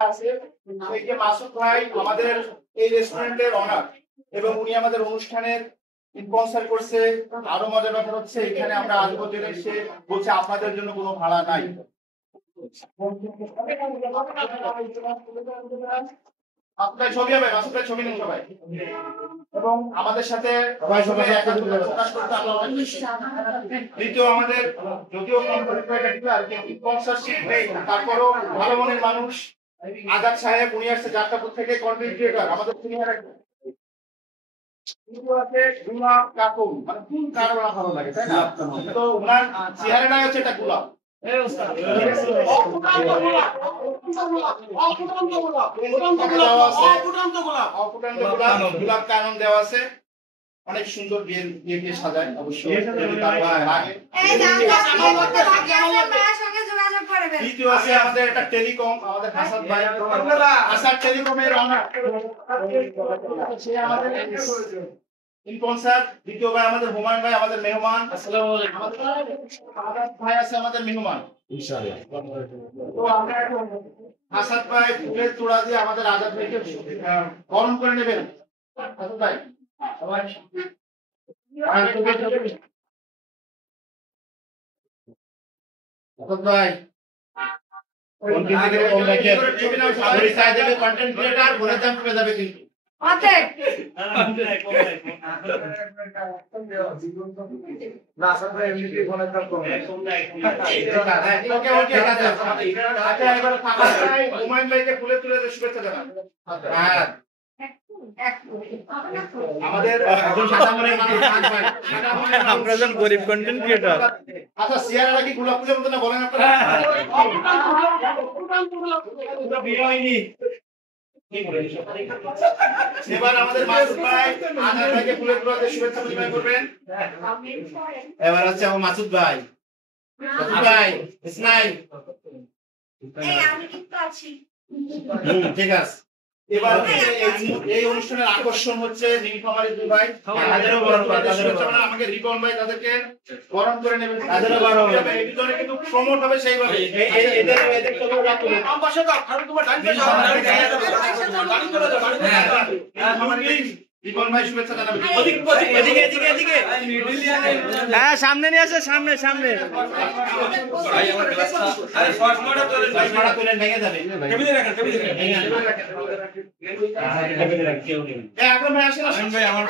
আছে এই যে মাসুদ ভাই আমাদের এই রেস্টুরেন্টের অনার এবং উনি আমাদের অনুষ্ঠানের স্পন্সর করছে। আরো মজার ব্যাপার হচ্ছে এখানে আমরা আসবো জেনে এসে বলছে আপনাদের জন্য কোনো ভাড়া নাই। আপনার ছবি হবে, মাসুদ ভাই ছবি নিন সবাই। এবং আমাদের সাথে প্রকাশ করতে আমরা অনেক খুশি। দ্বিতীয় আমাদের যদিও স্পন্সরশিপ নেই, তারপরও ভালো মনের মানুষ আজাদ সাহেব, উনি আসছে যাত্রাপুর থেকে, কন্টেন্ট ক্রিয়েটর আমাদের সিনিয়র একটা মানে ফুল কার ভালো লাগে তাই না? তো ওনার চেহারাটাই হচ্ছে এটা গোলাপ। গোলাপ কানন দেওয়া আছে, অনেক সুন্দর বিয়ে সাজায় অবশ্যই। দ্বিতীয় আছে আমাদের একটা টেলিকম, আমাদের হাসান ভাই, হাসান টেলিকমের স্পন্সর। দ্বিতীয়বার আমাদের হুমায়ুন ভাই আমাদের মেহমান। আসসালামু আলাইকুম। আমাদের ভাই আছে আমাদের মেহমান ইনশাআল্লাহ। তো আমরা এখন হাসান ভাই ফুলের তোড়া দিয়ে আমাদের আজাদ ভাইকে বরণ করে নেবেন। হাসান ভাই সবাই হাসান ভাই ছবি নাও, সবাই চাই দেবে কন্টেন্ট ক্রিয়েটর, ঘুরে দাম কমে যাবে কিন্তু হুমায়ুন ভাইকে ফুলে তুলে শুভেচ্ছা জানান। আমাদের আপনারা গরিব কন্টেন্ট ক্রিয়েটর। আচ্ছা সিয়ারা কি গোলাপ ফুলের মতো না বলেন আপনারা? এবার আমাদের মাসুদ ভাই আজাদ ভাইকে ফুলের তোড়াতে শুভেচ্ছা বিনিময় করবেন। এবার হচ্ছে আমার মাসুদ ভাই। মাসুদ ভাই ইসমাইল আমি কিন্তু আছি। ঠিক আছে। এবার এই অনুষ্ঠানের আকর্ষণ হচ্ছে নীলফামারী দুই ভাই, তাদেরও বরণ করে আমাকে রিপন ভাই তাদেরকে বরণ করে নেবেন, তাদেরও বরণ হবে। এই ভিতরে কিন্তু প্রমোট হবে সেইভাবে। এদের সবাই রাখুন আম পাশে দাও, আর তোমার ডান পাশে রিপন ভাই শুভেচ্ছা জানাবেন। এদিকে এদিকে এদিকে, হ্যাঁ সামনে নিয়ে আসো, সামনে সামনে। ভাই আমার গ্লাসটা আরে চশমাটা তুলেন, ভেঙে যাবে। টেবিলে রাখেন, টেবিলে রাখেন। একদম ভাই আসেন, ভাই আমার